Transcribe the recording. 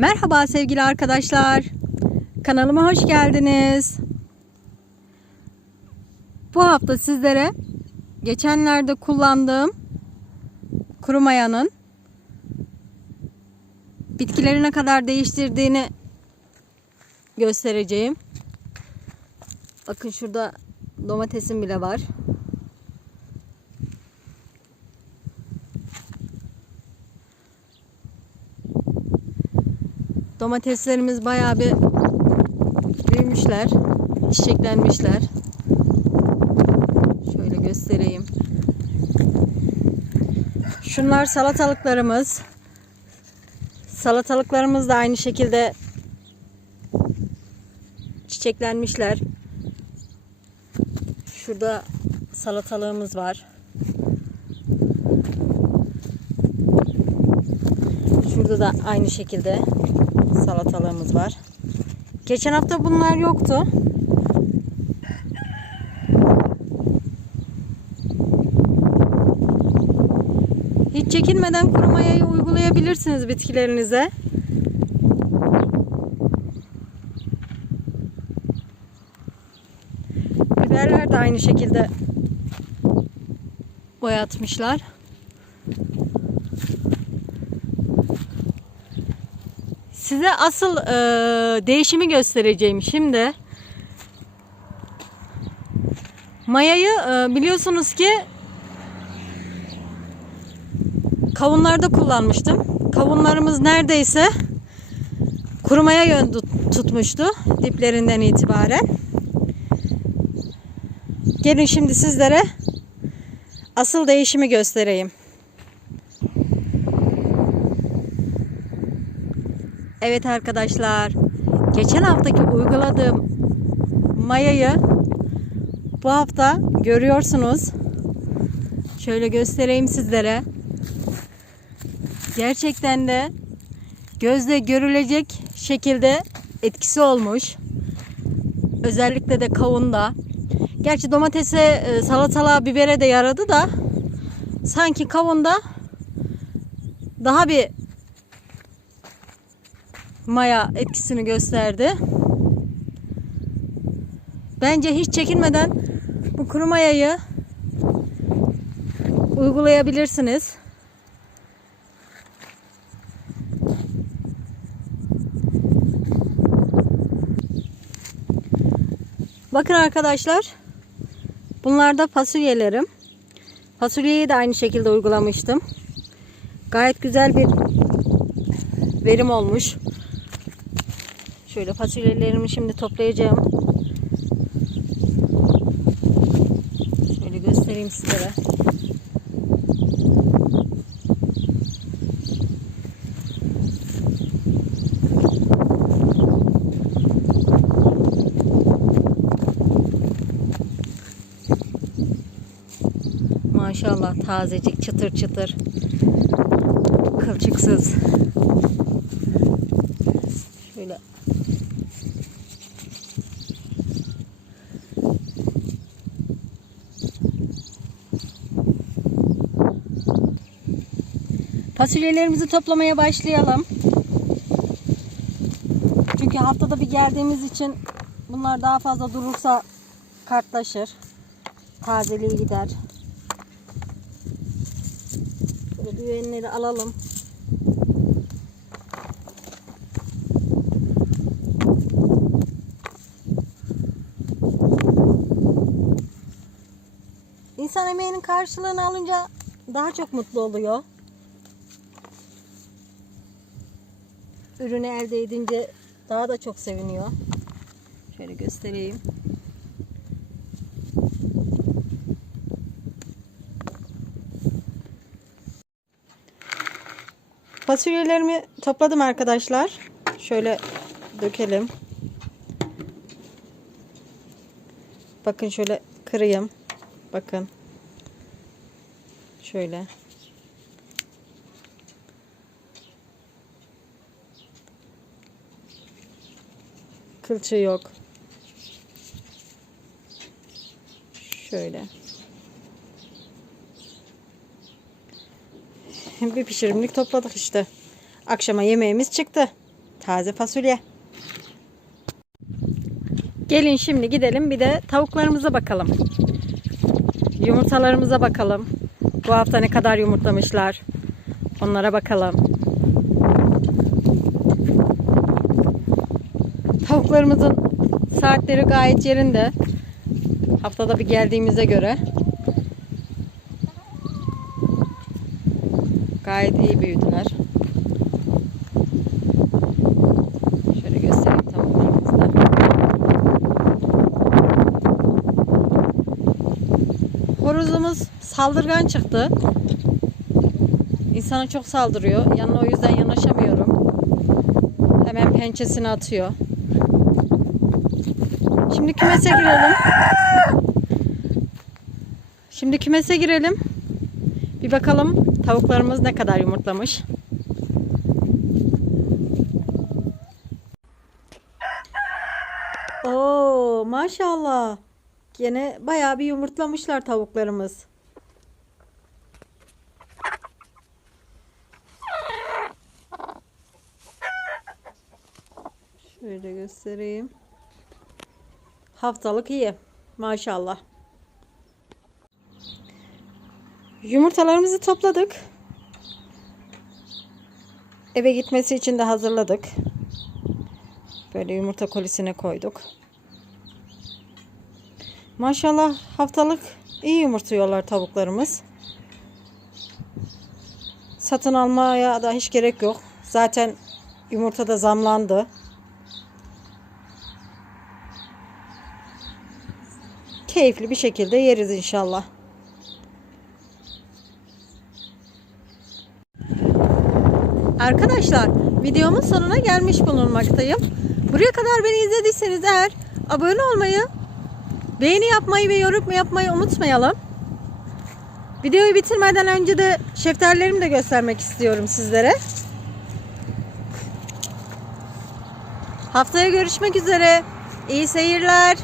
Merhaba sevgili arkadaşlar. Kanalıma hoş geldiniz. Bu hafta sizlere geçenlerde kullandığım kuru mayanın bitkileri ne kadar değiştirdiğini göstereceğim. Bakın şurada domatesim bile var. Domateslerimiz bayağı bir büyümüşler. Çiçeklenmişler. Şöyle göstereyim. Şunlar salatalıklarımız. Salatalıklarımız da aynı şekilde çiçeklenmişler. Şurada salatalığımız var. Şurada da aynı şekilde salatalığımız var. Geçen hafta bunlar yoktu. Hiç çekinmeden kuru mayayı uygulayabilirsiniz bitkilerinize. Biberler de aynı şekilde boyatmışlar. Size asıl e, değişimi göstereceğim şimdi. Mayayı e, biliyorsunuz ki kavunlarda kullanmıştım. Kavunlarımız neredeyse kurumaya yön tut- tutmuştu diplerinden itibaren. Gelin şimdi sizlere asıl değişimi göstereyim. Evet arkadaşlar. Geçen haftaki uyguladığım mayayı bu hafta görüyorsunuz. Şöyle göstereyim sizlere. Gerçekten de gözle görülecek şekilde etkisi olmuş. Özellikle de kavunda. Gerçi domatese, e, salatalığa, bibere de yaradı da sanki kavunda daha bir maya etkisini gösterdi. Bence hiç çekinmeden bu kuru mayayı uygulayabilirsiniz. Bakın arkadaşlar. Bunlar da fasulyelerim. Fasulyeyi de aynı şekilde uygulamıştım. Gayet güzel bir verim olmuş. Şöyle fasulyelerimi şimdi toplayacağım. Şöyle göstereyim sizlere. Maşallah tazecik çıtır çıtır. Kılçıksız. Şöyle Fasulyelerimizi toplamaya başlayalım. Çünkü haftada bir geldiğimiz için bunlar daha fazla durursa kartlaşır. Tazeliği gider. Böyle düğenleri alalım. İnsan emeğinin karşılığını alınca daha çok mutlu oluyor. Ürünü elde edince daha da çok seviniyor. Şöyle göstereyim. Fasulyelerimi topladım arkadaşlar. Şöyle dökelim. Bakın şöyle kırayım. Bakın. Şöyle. Kılçığı yok. Şöyle. Bir pişirimlik topladık işte. Akşama yemeğimiz çıktı. Taze fasulye. Gelin şimdi gidelim bir de tavuklarımıza bakalım. Yumurtalarımıza bakalım. Bu hafta ne kadar yumurtlamışlar. Onlara bakalım. Tavuklarımızın saatleri gayet yerinde. Haftada bir geldiğimize göre. Gayet iyi büyüdüler. Şöyle göstereyim tavuklarımızı da. Horozumuz saldırgan çıktı. İnsana çok saldırıyor. Yanına o yüzden yanaşamıyorum. Hemen pençesini atıyor. Şimdi kümese girelim. Şimdi kümese girelim. Bir bakalım tavuklarımız ne kadar yumurtlamış. Oo maşallah. Gene bayağı bir yumurtlamışlar tavuklarımız. Şöyle göstereyim. Haftalık iyi. Maşallah. Yumurtalarımızı topladık. Eve gitmesi için de hazırladık. Böyle yumurta kolisine koyduk. Maşallah haftalık iyi yumurtluyorlar tavuklarımız. Satın almaya da hiç gerek yok. Zaten yumurta da zamlandı. Keyifli bir şekilde yeriz inşallah. Arkadaşlar videomun sonuna gelmiş bulunmaktayım. Buraya kadar beni izlediyseniz eğer abone olmayı, beğeni yapmayı ve yorum yapmayı unutmayalım. Videoyu bitirmeden önce de şeftalilerimi de göstermek istiyorum sizlere. Haftaya görüşmek üzere. İyi seyirler.